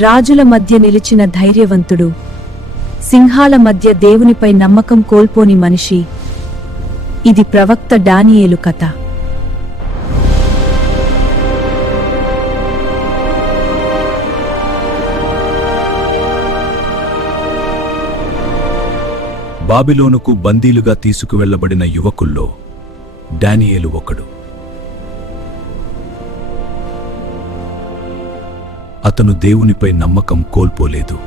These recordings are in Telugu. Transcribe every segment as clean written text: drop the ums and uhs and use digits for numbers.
రాజుల మధ్య నిలిచిన ధైర్యవంతుడు, సింహాల మధ్య దేవునిపై నమ్మకం కోల్పోని మనిషి. ఇది ప్రవక్త డానియేలు కథ. బాబిలోనుకు బందీలుగా తీసుకువెళ్లబడిన యువకుల్లో డానియేలు ఒకడు. అతను దేవునిపై నమ్మకం కోల్పోలేదు.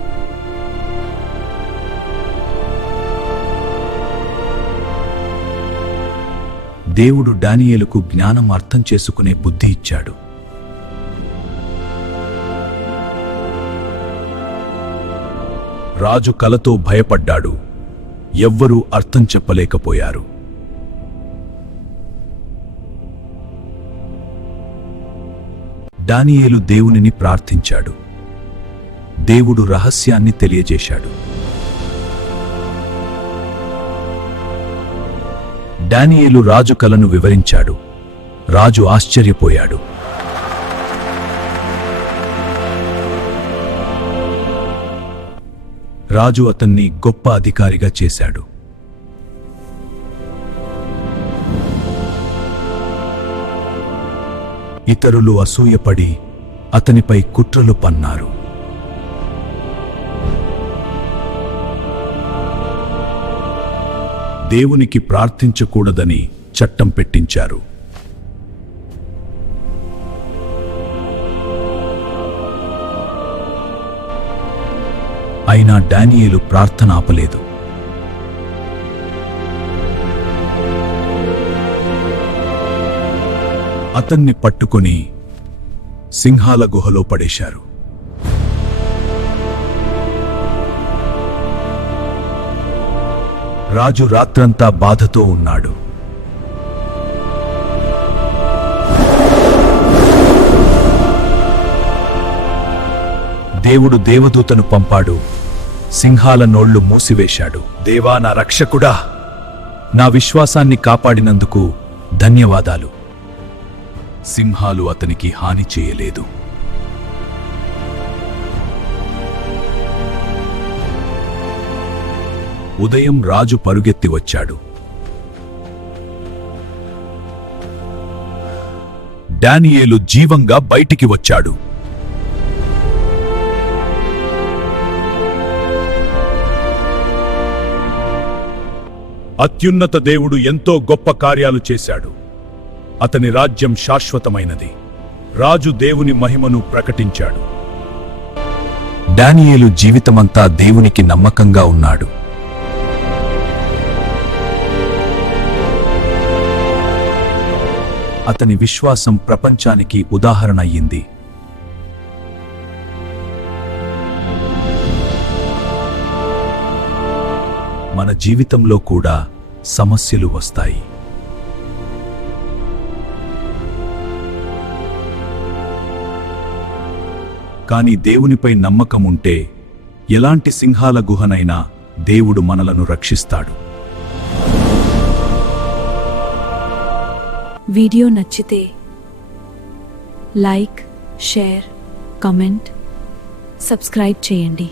దేవుడు డానియేలుకు జ్ఞానం అర్థం చేసుకునే బుద్ధి ఇచ్చాడు. రాజు కలతో భయపడ్డాడు. ఎవ్వరూ అర్థం చెప్పలేకపోయారు. డానియేలు దేవునిని ప్రార్థించాడు. దేవుడు రహస్యాన్ని తెలియజేశాడు. డానియేలు రాజు కలను వివరించాడు. రాజు ఆశ్చర్యపోయాడు. రాజు అతన్ని గొప్ప అధికారిగా చేశాడు. ఇతరులు అసూయపడి అతనిపై కుట్రలు పన్నారు. దేవునికి ప్రార్థించకూడదని చట్టం పెట్టించారు. అయినా డానియేలు ప్రార్థన ఆపలేదు. అతన్ని పట్టుకొని సింహాల గుహలో పడేశారు. రాజు రాత్రంతా బాధతో ఉన్నాడు. దేవుడు దేవదూతను పంపాడు. సింహాల నోళ్లు మూసివేశాడు. దేవా, నా రక్షకుడా, నా విశ్వాసాన్ని కాపాడినందుకు ధన్యవాదాలు. సింహాలు అతనికి హాని చేయలేదు. ఉదయం రాజు పరుగెత్తి వచ్చాడు. డానియేలు జీవంగా బయటికి వచ్చాడు. అత్యున్నత దేవుడు ఎంతో గొప్ప కార్యాలు చేశాడు. అతని రాజ్యం శాశ్వతమైనది. రాజు దేవుని మహిమను ప్రకటించాడు. డానియేలు జీవితమంతా దేవునికి నమ్మకంగా ఉన్నాడు. అతని విశ్వాసం ప్రపంచానికి ఉదాహరణ అయ్యింది. మన జీవితంలో కూడా సమస్యలు వస్తాయి. కానీ దేవునిపై నమ్మకం ఉంటే ఎలాంటి సింహాల గుహనైనా దేవుడు మనలను రక్షిస్తాడు. వీడియో నచ్చితే లైక్, షేర్, కామెంట్, సబ్స్క్రైబ్ చేయండి.